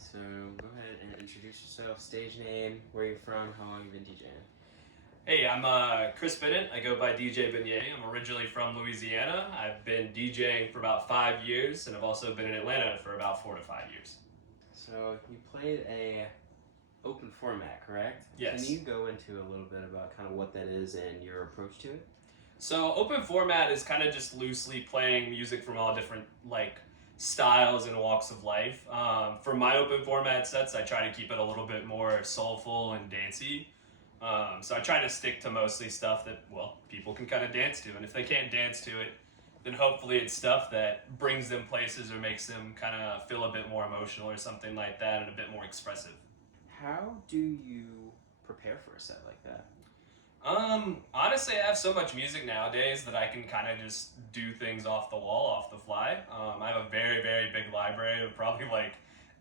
so go ahead and introduce yourself, stage name, where you're from, how long you've been DJing. Hey, I'm Chris Beignet. I go by DJ Beignet. I'm originally from Louisiana. I've been DJing for about 5 years, and I've also been in Atlanta for about 4 to 5 years. So you played a open format, correct? Yes. Can you go into a little bit about kind of what that is and your approach to it? So open format is kind of just loosely playing music from all different styles and walks of life. For my open format sets, I try to keep it a little bit more soulful and dancey. So I try to stick to mostly stuff that, people can kind of dance to. And if they can't dance to it, then hopefully it's stuff that brings them places or makes them kind of feel a bit more emotional or something like that and a bit more expressive. How do you prepare for a set like that? Honestly, I have so much music nowadays that I can kind of just do things off the wall, off the fly. I have a very, very big library of probably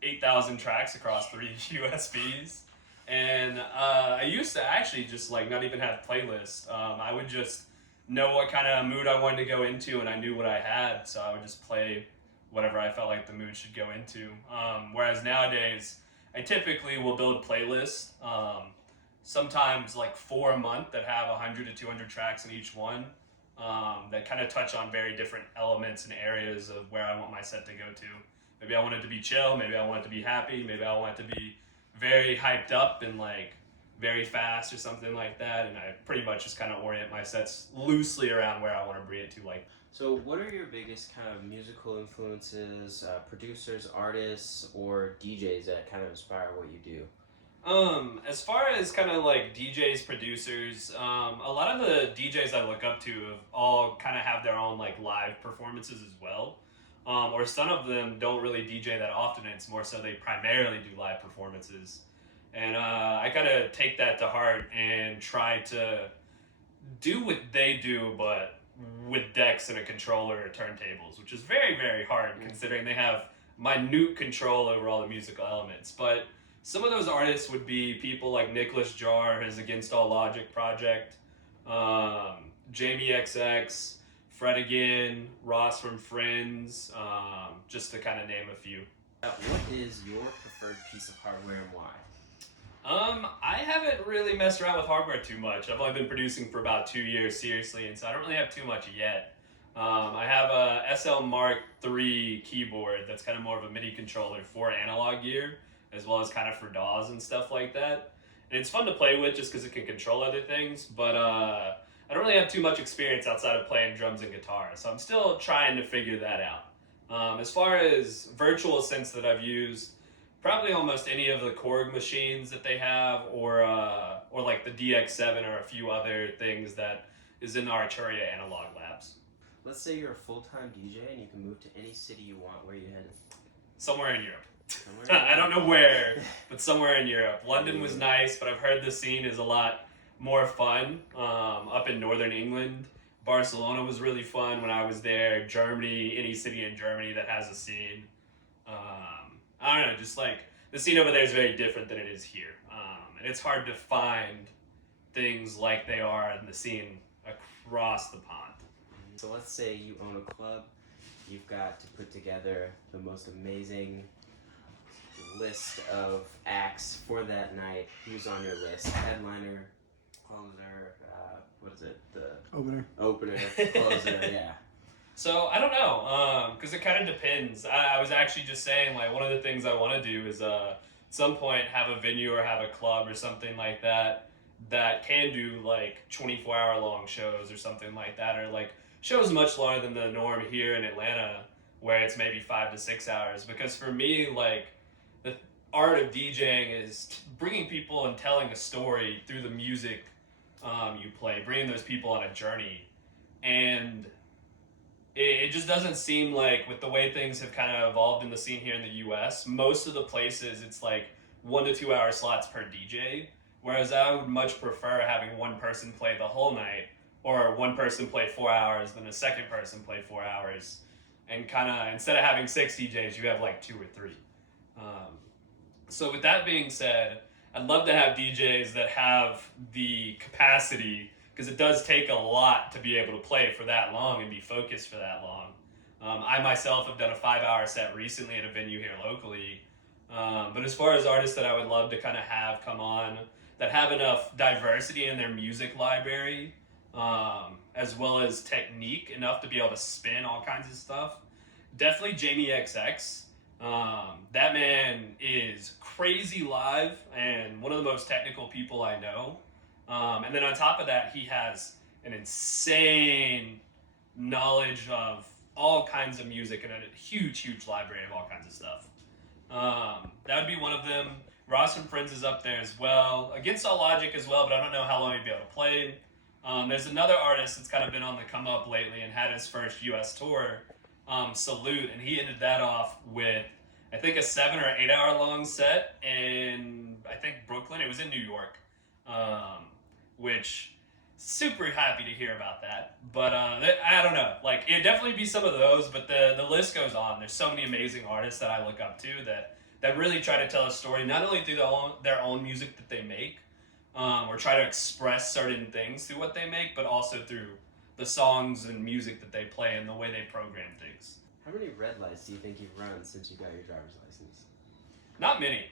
8,000 tracks across 3 USBs. And I used to actually just not even have playlists. I would just know what kind of mood I wanted to go into, and I knew what I had, so I would just play whatever I felt like the mood should go into. Whereas nowadays, I typically will build playlists, sometimes 4 a month that have 100 to 200 tracks in each one, that kind of touch on very different elements and areas of where I want my set to go to. Maybe I want it to be chill, maybe I want it to be happy, maybe I want it to be very hyped up and very fast or something like that, and I pretty much just kind of orient my sets loosely around where I want to bring it to. So what are your biggest kind of musical influences, producers, artists, or DJs that kind of inspire what you do? As far as kind of DJs, producers, a lot of the DJs I look up to have all kind of have their own live performances as well. Or some of them don't really DJ that often, and it's more so they primarily do live performances. And I kind of take that to heart and try to do what they do, but with decks and a controller or turntables, which is very, very hard considering they have minute control over all the musical elements. But some of those artists would be people like Nicholas Jar, his Against All Logic project, Jamie XX, Fred Again, Ross from Friends, just to kind of name a few. What is your preferred piece of hardware and why? I haven't really messed around with hardware too much. I've only been producing for about 2 years seriously, and so I don't really have too much yet. I have a SL Mark III keyboard that's kind of more of a MIDI controller for analog gear, as well as kind of for DAWs and stuff like that. And it's fun to play with just because it can control other things, but I don't really have too much experience outside of playing drums and guitar, so I'm still trying to figure that out. As far as virtual synths that I've used, probably almost any of the Korg machines that they have, or the DX7 or a few other things that is in the Arturia Analog Labs. Let's say you're a full-time DJ and you can move to any city you want. Where are you headed? Somewhere in Europe. I don't know where, but somewhere in Europe. London was nice, but I've heard the scene is a lot more fun up in northern England. Barcelona was really fun when I was there. Germany, any city in Germany that has a scene. I don't know, just the scene over there is very different than it is here. And it's hard to find things like they are in the scene across the pond. So let's say you own a club. You've got to put together the most amazing list of acts for that night. Who's on your list? Headliner, closer, what is it? The opener, closer, yeah. So I don't know, because it kind of depends. I was actually just saying, one of the things I want to do is at some point have a venue or have a club or something like that can do 24-hour long shows or something like that, or shows much longer than the norm here in Atlanta, where it's maybe 5 to 6 hours. Because for me, the art of DJing is bringing people and telling a story through the music you play, bringing those people on a journey. And it just doesn't seem with the way things have kind of evolved in the scene here in the US, most of the places it's 1 to 2 hour slots per DJ, whereas I would much prefer having one person play the whole night, or one person play 4 hours, then a second person play 4 hours, and kind of, instead of having 6 DJs, you have 2 or 3. So with that being said, I'd love to have DJs that have the capacity, because it does take a lot to be able to play for that long and be focused for that long. I myself have done a 5-hour set recently at a venue here locally, But as far as artists that I would love to kind of have come on that have enough diversity in their music library, as well as technique enough to be able to spin all kinds of stuff, definitely Jamie XX. That man is crazy live and one of the most technical people I know. And then on top of that, he has an insane knowledge of all kinds of music and a huge library of all kinds of stuff. That would be one of them. Ross and Friends is up there as well. Against All Logic as well, but I don't know how long he'd be able to play. There's another artist that's kind of been on the come up lately and had his first US tour, Salute, and he ended that off with, I think, a 7 or 8 hour long set in, I think, Brooklyn. It was in New York, which super happy to hear about that. But I don't know, like, it'd definitely be some of those, but the list goes on. There's so many amazing artists that I look up to that really try to tell a story, not only through their own music that they make, or try to express certain things through what they make, but also through the songs and music that they play and the way they program things. How many red lights do you think you've run since you got your driver's license? Not many.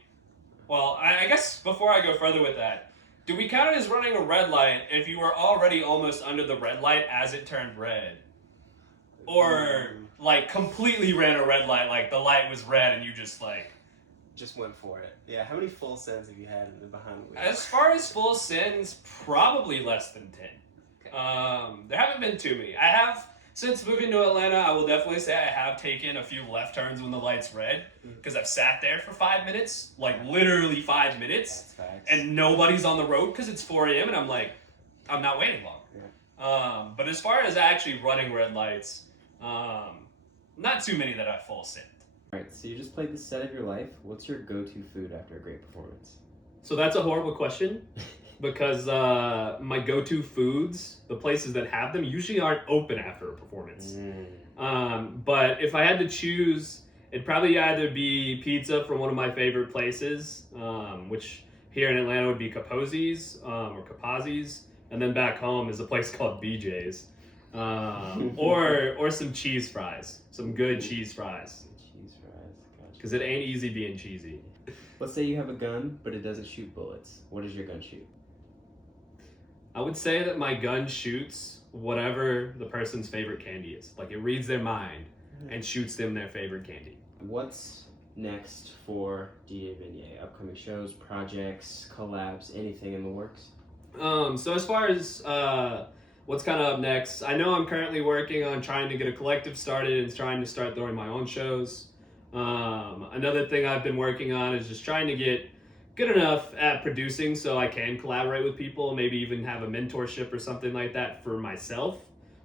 Well, I guess before I go further with that, do we count it as running a red light if you were already almost under the red light as it turned red? Or, like, completely ran a red light, like the light was red and you just, like... Just went for it. Yeah, how many full sends have you had in the behind the wheel? As far as full sends, probably less than 10. Okay. There haven't been too many. I have, since moving to Atlanta, I will definitely say I have taken a few left turns when the light's red, because I've sat there for 5 minutes, like literally 5 minutes, That's facts. and nobody's on the road because it's 4 a.m. and I'm like, I'm not waiting long. Yeah. But as far as actually running red lights, not too many that I full sent. Alright, so you just played the set of your life. What's your go-to food after a great performance? So that's a horrible question. Because my go-to foods, the places that have them, usually aren't open after a performance. But if I had to choose, it'd probably either be pizza from one of my favorite places, which here in Atlanta would be Capozzi's or Capazzi's, and then back home is a place called BJ's, or some cheese fries, some good cheese fries. Cheese fries, gotcha. Because it ain't easy being cheesy. Let's say you have a gun, but it doesn't shoot bullets. What does your gun shoot? I would say that my gun shoots whatever the person's favorite candy is. Like, it reads their mind and shoots them their favorite candy. What's next for DJ Beignet? Upcoming shows, projects, collabs, anything in the works? So as far as what's kind of up next, I know I'm currently working on trying to get a collective started and trying to start throwing my own shows. Another thing I've been working on is just trying to get good enough at producing so I can collaborate with people, maybe even have a mentorship or something like that for myself,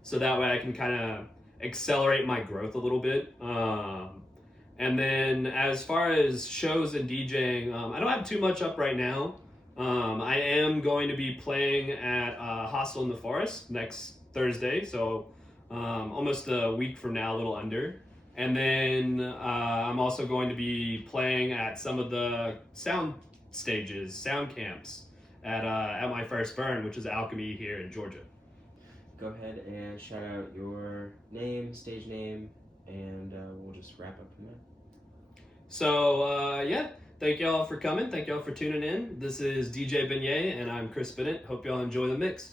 so that way I can kind of accelerate my growth a little bit. And then as far as shows and DJing, I don't have too much up right now. I am going to be playing at Hostel in the Forest next Thursday, so almost a week from now, a little under. And then I'm also going to be playing at some of the sound camps at my first burn, which is Alchemy here in Georgia. Go ahead and shout out your name, stage name, and we'll just wrap up from there. So yeah, thank y'all for coming. Thank y'all for tuning in. This is DJ Beignet, and I'm Chris Bennett. Hope y'all enjoy the mix.